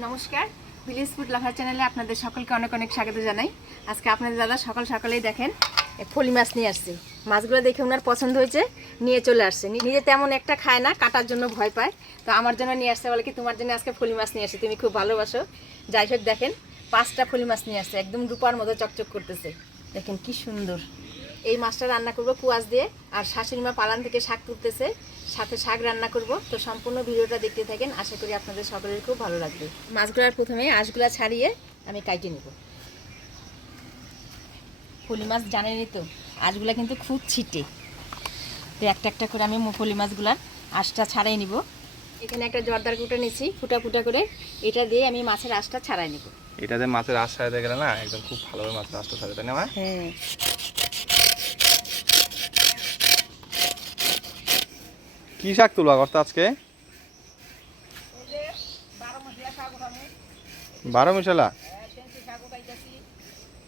নমস্কার। Village food lover চ্যানেলে আপনাদের সকলকে অনেক অনেক স্বাগত জানাই। আজকে আপনাদের দাদা সকাল সকালেই দেখেন ফলি মাছ নিয়ে আসছে। মাছগুলো দেখে ওনার পছন্দ হয়েছে, নিয়ে চলে আসছে। নিজে তেমন একটা খায় না, কাটার জন্য ভয় পায়। তো আমার জন্য নিয়ে আসছে বলে কি, তোমার জন্য আজকে ফলি মাছ নিয়ে আসছে, তুমি খুব ভালোবাসো। যাই হোক দেখেন, পাঁচটা ফলি মাছ নিয়ে আসছে, একদম রূপার মতো চকচক করতেছে। দেখেন কি সুন্দর। এই মাছটা রান্না করব কুয়াশ দিয়ে। আর শাশুড়ি মা পালান থেকে শাক তুলতেছে সাথে শাক রান্না করব। তো সম্পূর্ণ ভিডিওটা দেখতে থাকেন আশা করি আপনাদের সকলের খুব ভালো লাগবে। মাছগুলার প্রথমে আঁশগুলা ছাড়িয়ে আমি কাইটে নিব। ফলি মাছ জানেনই তো আঁশগুলা কিন্তু খুব ছিটে। তো একটা একটা করে আমি ফলি মাছগুলার আঁশটা ছাড়াই নিব। এখানে একটা জর্দার কুটা নিয়েছি ফুটা ফুটা করে। এটা দিয়ে আমি মাছের আঁশটা ছাড়াই নিব। এটা এটাতে মাছের আশ সাজাতে গেলে না একদম খুব ভালোভাবে মাছের আশটা সাজাতে তাই না হ্যাঁ। কি শাক তুলবা করতে আজকে? বারো মিশালা?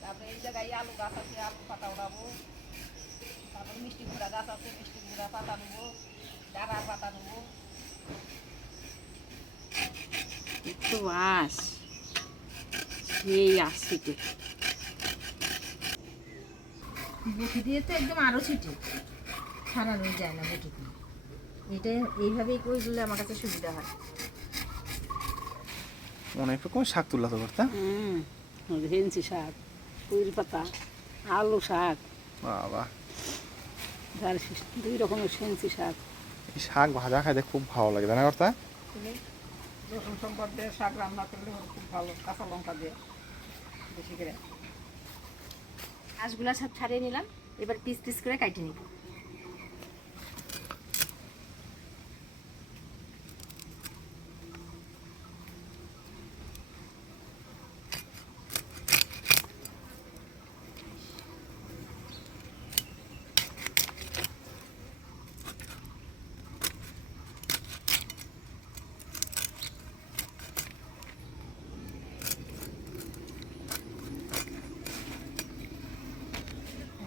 তারপরে এই জায়গায় আলু গাছ আছে আলু পাতা উড়াবো তারপরে মিষ্টি কুমড়া গাছ আছে মিষ্টি কুমড়া পাতা নেব ডাড়ার পাতা নেব একটু আস সেই আসছিতে বটি দিয়ে তো একদম আরও ছিটে। ছাড়ানো যায় না বটি দিয়ে এটা এইভাবেই করে দিলে আমার কাছে সুবিধা হয়। অনেক রকম শাক তুললা তো করতে হুম হেঞ্চি শাক পুঁই পাতা আলু শাক। বাবা। দুই রকমের সেঞ্চি শাক। এই শাক ভাজা খাইতে খুব ভালো লাগে তাই না কর্তা? রসুন সম্পদ দিয়ে শাক রান্না করলে খুব ভালো কাঁচা লঙ্কা দিয়ে বেশি করে। আঁশগুলা সব ছাড়িয়ে নিলাম এবার পিস পিস করে কাটে নিব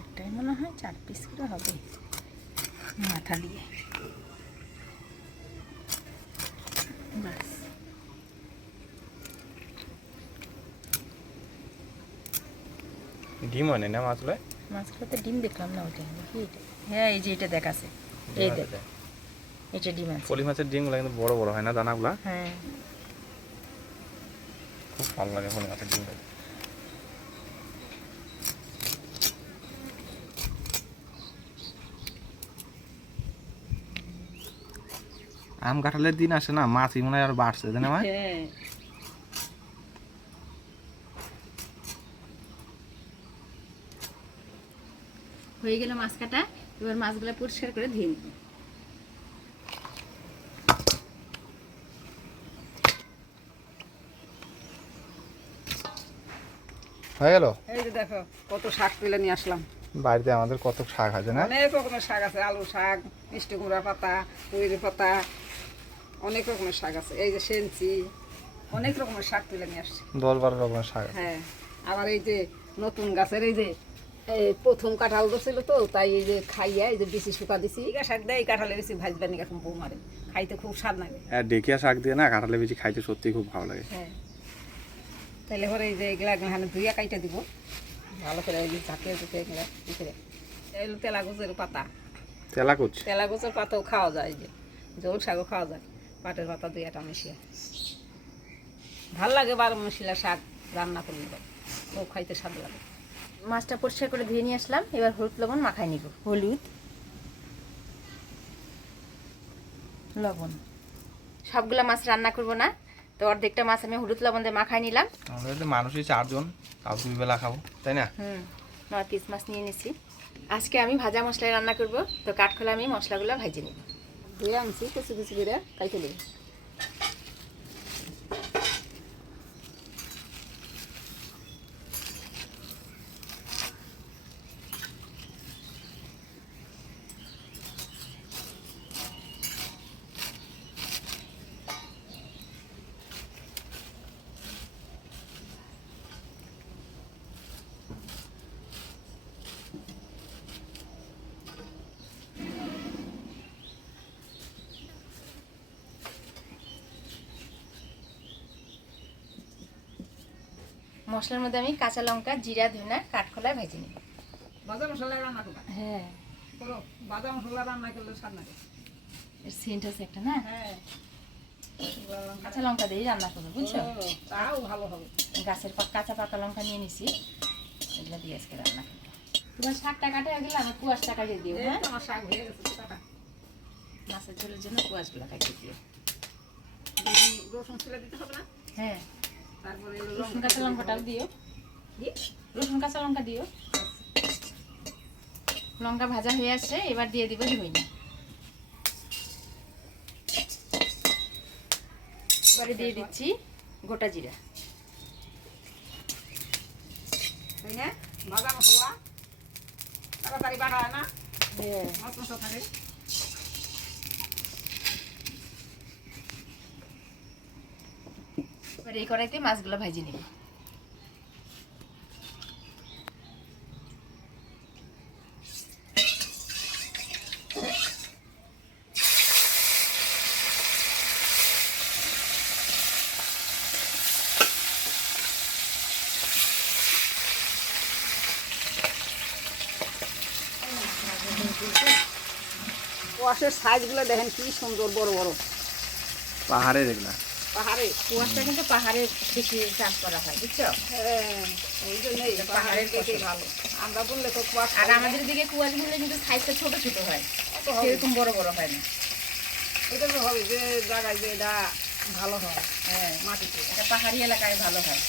একটাই মনে হয় চার পিস করে হবে। মাথা দিয়ে। ডিম হয় না মাছগুলো? মাছগুলোতে ডিম দেখলাম না ওইটা। দেখি এটা। হ্যাঁ এই যে এটা দেখাছে। এই দেখ। এটা ডিম আছে। পলি মাছের ডিমগুলো কিন্তু বড় বড় হয় না দানাগুলা? হ্যাঁ। খুব ভালো লাগে পলি মাছের ডিম আম কাঁঠালের দিন আসে না মাছই মনে হয় আর বাড়ছে তাই না মা? হ্যাঁ। হয়ে গেল মাছ কাটা এবার মাছগুলো পরিষ্কার করে ধুয়ে নিব। হয়ে গেল? এই যে দেখো কত শাক তুলে নিয়ে আসলাম। বাড়িতে আমাদের কত শাক আছে না? অনেক রকমের শাক আছে আলু শাক মিষ্টি কুমড়া পাতা পুঁইর পাতা অনেক রকমের শাক আছে। এই যে সেঞ্চি অনেক রকমের শাক তুলে নিয়ে আসছি। দশ বারো রকমের শাক হ্যাঁ আবার এই যে নতুন গাছের এই যে এই প্রথম কাঁঠাল ছিল তো তাই এই যে খাইয়া এই যে বেশি শুকা দিছি। এই শাক দেয় এই কাঁঠালে বেশি ভাজবানি এখন বউ মারে। খাইতে খুব স্বাদ লাগে। আর ডেকিয়া শাক দিয়ে না কাঁঠালে বেশি খাইতে সত্যি খুব ভালো লাগে। হ্যাঁ। তাহলে পরে এই যে এগুলা এগুলা ধুইয়া কাইটা দিব। ভালো করে এই যে ঝাঁকিয়ে ঝুঁকে এগুলা করে। এই হলো তেলা গুজের পাতা। তেলা করছে তেলা গুজের পাতাও খাওয়া যায় এই যে জোল শাকও খাওয়া যায়। পাটের পাতা দুই একটা মিশিয়ে। ভালো লাগে বারো মশলা শাক রান্না করলে। ও খাইতে স্বাদ লাগে। মাছটা পরিষ্কার করে ধুয়ে নিয়ে আসলাম এবার হলুদ লবণ মাখায় নিব। হলুদ। লবণ। সবগুলো মাছ রান্না করব না তো অর্ধেকটা মাছ আমি হলুদ লবণ দিয়ে মাখায় নিলাম। তো মানুষই চারজন তাও দুই বেলা খাব তাই না? হুম নয় পিস মাছ নিয়ে নিছি আজকে আমি ভাজা মশলায় রান্না করব তো কাঠখোলা আমি মশলাগুলো ভাজে নিব। ধুয়ে আনছি কিছু কিছু করে খাইতে দিই মশলার মধ্যে আমি কাঁচা লঙ্কা জিরা ধনা কাঠখোলা ভেজে নিই। ভাজা মশলা রান্না করবা? হ্যাঁ। করো ভাজা মশলা রান্না করলে স্বাদ লাগে? এর সেন্ট আছে একটা না? হ্যাঁ। কাঁচা লঙ্কা দিয়ে রান্না করব বুঝছ? তাও ভালো হবে। গাছের কাঁচা পাকা লঙ্কা নিয়ে নিছি। এগুলো দিয়ে আজকে রান্না করব। তোমার শাকটা কাটা হয়ে গেলে আমার কুয়াশ টাকা দিয়ে দিও হ্যাঁ? আমার শাক হয়ে গেছে মাছের ঝোলের জন্য কুয়াশগুলো কাটিয়ে দিও। রসুন ছিলে দিতে হবে না? হ্যাঁ। তারপরে রসুন কাঁচা লঙ্কাটাও দিও। রসুন কাঁচা লঙ্কা দিও। লঙ্কা ভাজা হয়ে আসছে এবার দিয়ে দিব ধইনা এবারে দিয়ে দিচ্ছি গোটা জিরা। ভাজা মশলা। তাড়াতাড়ি বাড়া হয় না? হ্যাঁ। মশলা থাকে। এবার এই কড়াইতে মাছগুলো ভাজি নিব। ওয়াশের সাইজগুলো দেখেন কি সুন্দর বড় বড়। পাহাড়ে দেখলা পাহাড়ে। কুয়াশটা কিন্তু পাহাড়ে বেশি চাষ করা হয় বুঝছ? হ্যাঁ পাহাড়ের দেখে ভালো। আমরা বললে তো কুয়াশ আর আমাদের দিকে কুয়াশগুলো কিন্তু সাইজটা ছোট ছোট হয় সেরকম বড় বড় হয় না। এটা তো হবে যে জায়গায় যে এটা ভালো হয় হ্যাঁ মাটিতে। এটা পাহাড়ি এলাকায় ভালো হয়।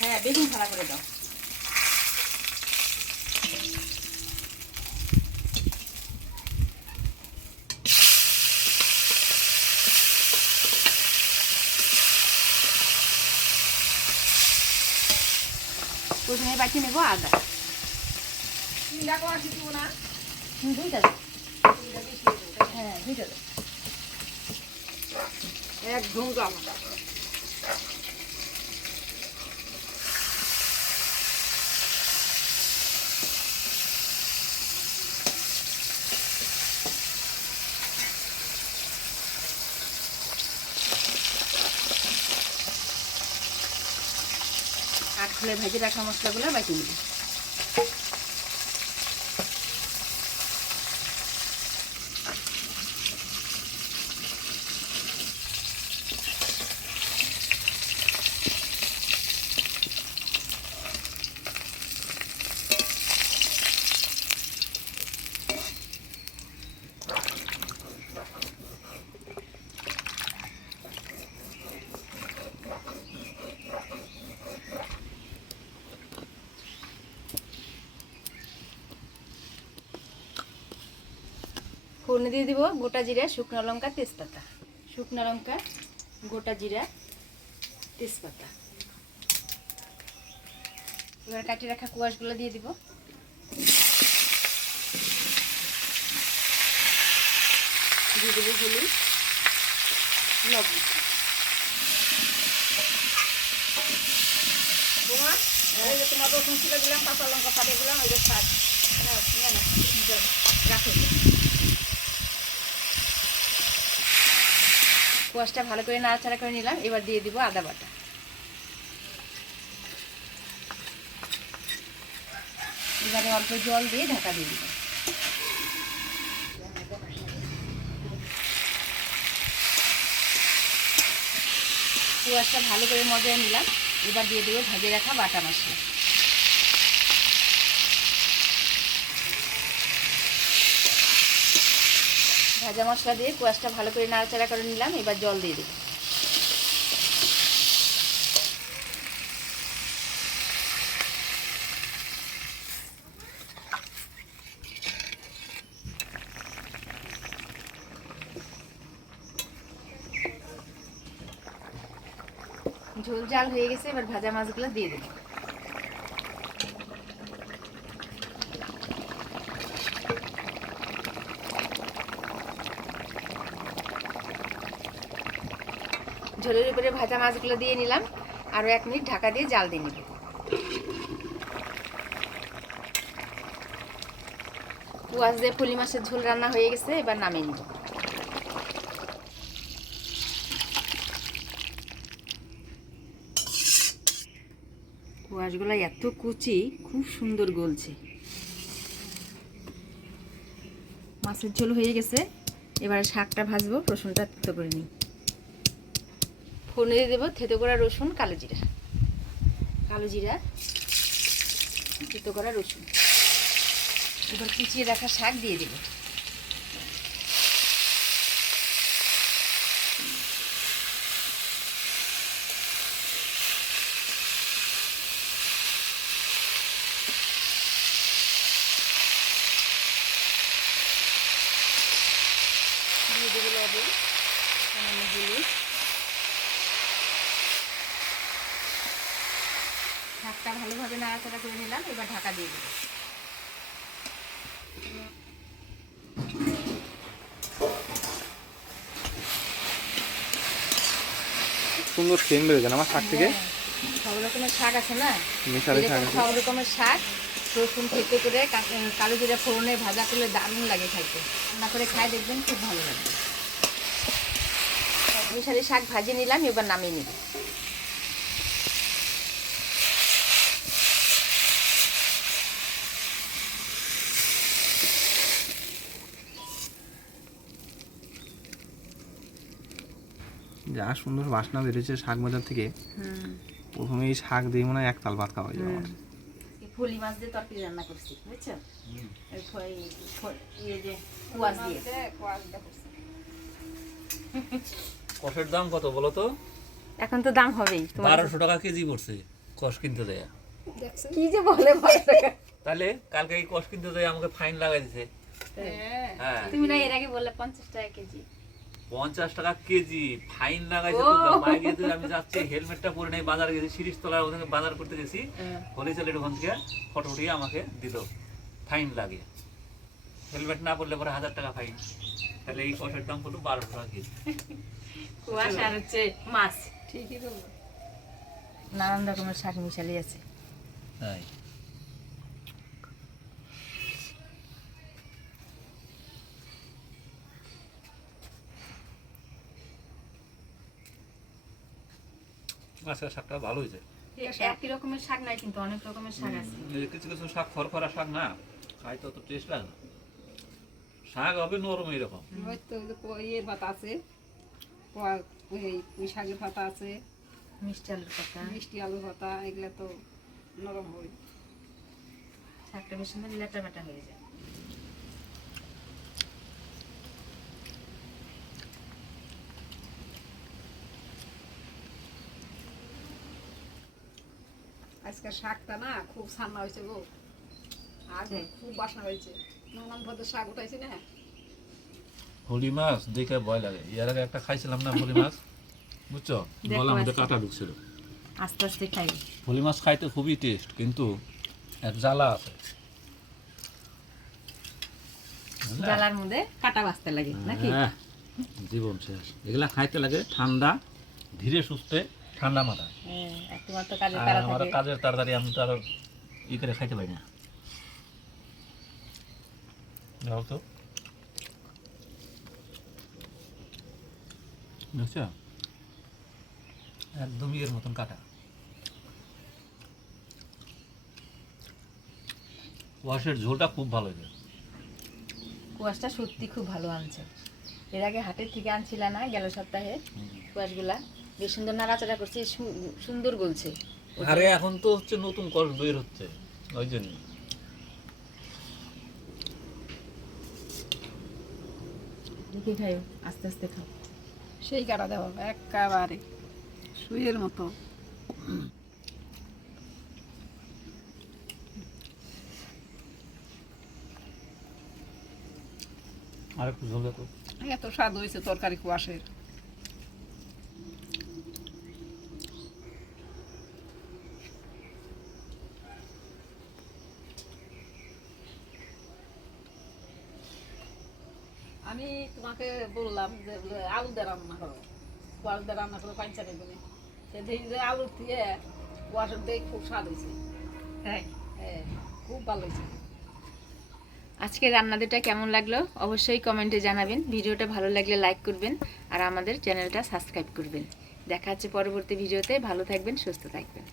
হয় বেগুন ফালা করে দাও। প্রথমে বাটি নেব আদা দুইটা হ্যাঁ দুইটা দাও একদম আর খুলে ভেজে রাখা মশলাগুলো বাকি নেব। ফোড়নে দিয়ে দিব গোটা জিরা শুকনো লঙ্কা তেজপাতা। শুকনো লঙ্কা গোটা জিরা তেজপাতা। এবার কাটিয়ে রাখা কুয়াশগুলো দিয়ে দিব। দিয়ে দেবো হলুদ লবণ। তোমার এই ছিলে দিলাম কাঁচা লঙ্কা ফাটে দিলাম এই যে নাও, নিয়ে নাও। রাখো। কুয়াশটা ভালো করে নাড়াচাড়া করে নিলাম, এবার দিয়ে দিব আদা বাটা। এবারে অল্প জল দিয়ে ঢাকা দিয়ে দিব। কুয়াশটা ভালো করে মজায় নিলাম, এবার দিয়ে দেবো ভেজে রাখা বাটা মশলা। ভাজা মশলা দিয়ে কুয়াশটা ভালো করে নাড়াচাড়া করে নিলাম, এবার জল দিয়ে দেবো। ঝোল জাল হয়ে গেছে, এবার ভাজা মাছগুলো দিয়ে দেবো। ঝোলের উপরে ভাজা মাছগুলো দিয়ে নিলাম। আরও এক মিনিট ঢাকা দিয়ে জাল দিয়ে নিব। কুয়াশ দিয়ে পলি মাছের ঝোল রান্না হয়ে গেছে, এবার নামিয়ে নিব। কুয়াশগুলো এত কুচি, খুব সুন্দর গলছে। মাছের ঝোল হয়ে গেছে, এবার শাকটা ভাজবো, রসুনটা তো করে নিই। ফোড়নে দিয়ে দেবো থেতো করা রসুন, কালো জিরা। কালো জিরা, থেতো করা রসুন। এবার কুচিয়ে রাখা শাক দিয়ে দেবো দিয়ে দেবো লবণ সামান্য হলুদ শাকটা ভালোভাবে নাড়াচাড়া করে নিলাম এবার ঢাকা দিয়ে দেবো। সুন্দর সেন বেরোছে আমার শাক থেকে? হ্যাঁ, সব রকমের শাক আছে না? মিশালি শাক সব রকমের শাক রসুন থেতে করে কালো জিরা ফোড়নে ভাজা করলে দারুণ লাগে খাইতে রান্না করে খাই দেখবেন খুব ভালো লাগে। মিশালি শাক ভাজিয়ে নিলাম এবার নামিয়ে নিব। যা সুন্দর বাসনা বেরিয়েছে শাক বাজার থেকে প্রথমে এই শাক দিয়ে মনে হয় এক তাল ভাত খাওয়া যাবে আমার। ফুলি মাছ দিয়ে তরকারি রান্না করছি বুঝছ? এই ফ- এই ফ- যে কুয়াশ দিয়ে। কষের দাম কত বলো তো? এখন তো দাম হবেই তোমার বারোশো টাকা কেজি পড়ছে কষ কিনতে দেয়া। কি যে বলে তাহলে কালকে এই কষ কিনতে দেয় আমাকে ফাইন লাগাই দিছে। হ্যাঁ। তুমি না এর আগে বললে পঞ্চাশ টাকা কেজি। পঞ্চাশ টাকা কেজি ফাইন লাগাইছে তো আমি যাচ্ছি হেলমেটটা পরে নেই বাজার গেছি শিরিষ তলার ওখানে বাজার করতে গেছি। হলিচেলের ওখান থেকে ফটো উঠিয়ে আমাকে দিল। ফাইন লাগে। হেলমেট না পরলে পরে হাজার টাকা ফাইন। তাহলে এই কষের দাম হলো বারোশো টাকা কেজি। কুয়াশ হচ্ছে মাছ। ঠিকই নানান রকমের শাক মিশালি আছে। তাই। আচ্ছা শাকটা ভালো হয়েছে। একই রকমের শাক নাই কিন্তু অনেক রকমের শাক আছে। কিছু কিছু শাক খরখরা শাক না খাই তো টেস্ট লাগে না। শাক হবে নরম এরকম। ইয়ের পাতা আছে পুঁই শাকের পাতা আছে। মিষ্টি আলুর পাতা। মিষ্টি আলু পাতা এগুলো তো নরম হয়। শাকটা বেশ লেটা বেটা হয়ে যায়। আজকে শাকটা না খুব সান্না হয়েছে গো। আর হ্যাঁ। খুব বাসনা হয়েছে। নানান পদের শাক উঠাইছি না। হোলি মাছ দেখে ভয় লাগে। এর আগে একটা খাইছিলাম না হোলি মাছ? বুঝছ? দেখো গলার মধ্যে কাটা ঢুকছিল। আস্তে আস্তে খাই। হোলি মাছ খাইতে খুবই টেস্ট কিন্তু এক জ্বালা আছে? জ্বালার মধ্যে কাটা বাঁচতে লাগে নাকি? হ্যাঁ, জীবন শেষ। এগুলা খাইতে লাগে ঠান্ডা ধীরে সুস্থে ঠান্ডা মাথা হ্যাঁ, তোমার তো কাজে আর আমার কাজের তাড়াতাড়ি আমি তো আর ই করে খাইতে পারি না। যাও তো। বুঝছ একদম ইয়ের মতন কাটা। ওয়াশের ঝোলটা খুব ভালো হয়েছে। কুয়াশটা সত্যি খুব ভালো আনছে। এর আগে হাটের থেকে আনছিল না গেল সপ্তাহে কুয়াশগুলা? বেশ সুন্দর নাড়াচাড়া করছে সুন্দর গলছে। আরে এখন তো হচ্ছে নতুন কষ বের হচ্ছে ওই জন্য। দেখে খাই আস্তে আস্তে খাও। সেই কাটা দেওয়া একেবারে সুইয়ের মতো। আর একটু ঝোল দেখো। এত স্বাদ হয়েছে তরকারি কুয়াশের। আমি তোমাকে বললাম যে আলু দিয়ে রান্না করো। কুয়াশ দিয়ে রান্না করো পাঞ্চারে গুনে সেদিন যে আলু দিয়ে কুয়াশের দিয়ে খুব স্বাদ হয়েছে। হ্যাঁ। হ্যাঁ খুব ভালো হয়েছে। আজকে রান্নাদেরটা কেমন লাগল? অবশ্যই কমেন্টে জানাবেন। ভিডিওটা ভালো লাগলে লাইক করবেন আর আমাদের চ্যানেলটা সাবস্ক্রাইব করবেন। দেখা হচ্ছে পরবর্তী ভিডিওতে। ভালো থাকবেন সুস্থ থাকবেন।